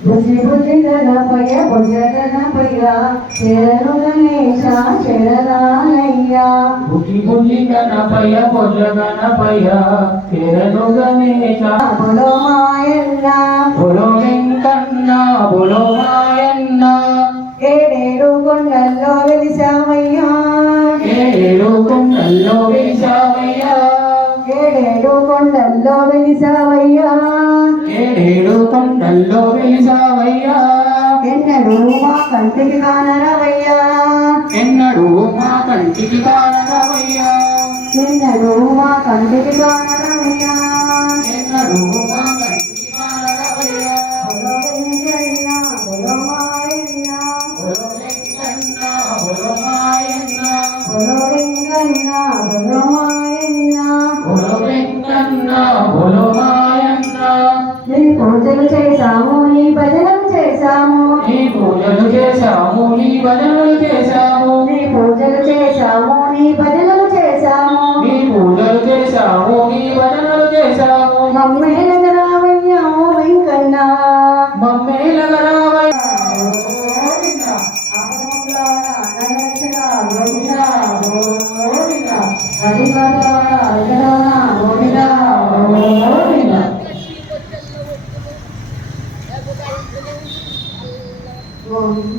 బుజ్జి బుజ్జి గణపయ్య బుజ్జ గణపయ్య శరణు గణేశ శరణాలయ్య బుజ్జి బుజ్జి గణపయ్య బుజ్జ గణపయ్య శరణు గణేశ బులో మాయన్న బులో వెంకన్న బులో మాయన్న ఏడేడు కొండల్లో వెలిసావయ్యా ఏడేడు కొండల్లో వెలిసావయ్యా ఏడేడు కొండల్లో వెలిసావయ్యా ఏడేడు కొండల్లో వెలిసావయ్యా ఎన్నడూ మా కంటికి కానరవయ్యా ఎన్నడూ మా కంటికి కానరవయ్యా ఎన్నడూ మా కంటికి కానరవయ్యా ఎన్నడూ మా కంటికి కానరవయ్యా బులో వెంకన్న బులో మాయన్న బులో వెంకన్న బులో మాయన్న బులో వెంకన్న బులో మాయన్న బులో వెంకన్న బులో మాయన్న నీ పూజలు చేశాము నీ భజనలు చేశాము నీ పూజలు చేశాము నీ భజనలు చేశాము నీ పూజలు చేశాము నీ భజనలు చేశాము నీ పూజలు చేశాము నీ భజనలు చేశాము మమ్మేలగరావయ్యా వెంకన్న మమ్మేలగరావయ్యా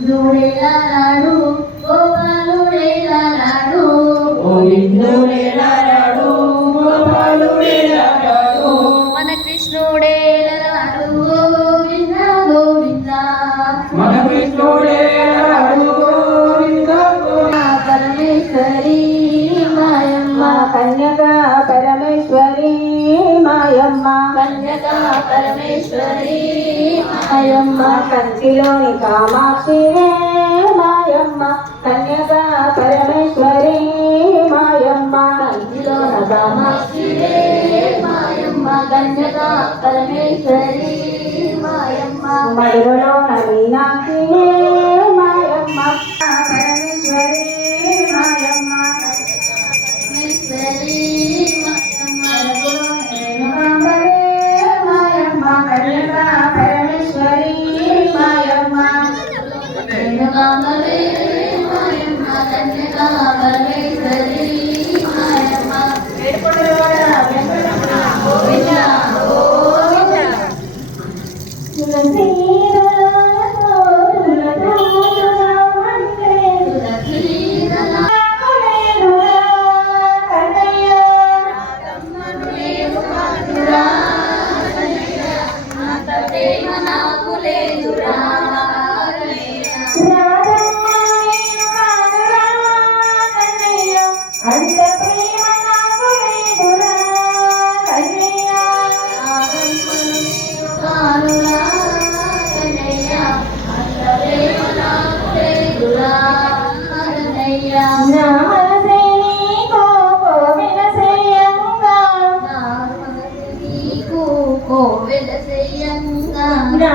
గోవిందుడేలాడు గోపాలుడేలాడు గోవిందుడేలాడు గోపాలుడేలాడు మన కృష్ణుడేలాడు గోవింద గోవింద మన కృష్ణుడేలాడు గోవింద గోవింద పరమేశ్వరి మాయమ్మ కన్యక పరమేశ్వరి మాయమ్మ కన్యక పరమేశ్వరి మాయమ్మ కంచిలోని కామాక్షి మాయమ్మ కన్యక పరమేశ్వరి మాయమ్మ కంచిలోన కామాక్షి మాయమ్మ కన్యక పరమేశ్వరి మాయమ్మ మధురలోన మీనాక్షి మాయమ్మ పరమేశ్వరి మాయమ్మ పరమేశ్వరి మాయమ్మ మాయమ్మ కన్యక పరమేశ్వరి మాయమ్మ రేణుకాంబరే మాయమ్మ కన్యక పరమేశ్వరి మాయమ్మ గోవింద నాకు లేదురా అంత ప్రేమ నాకు లేదురా కన్నయ్య నా మనసే నీకు కోవెలసేయంగా కోవెల నా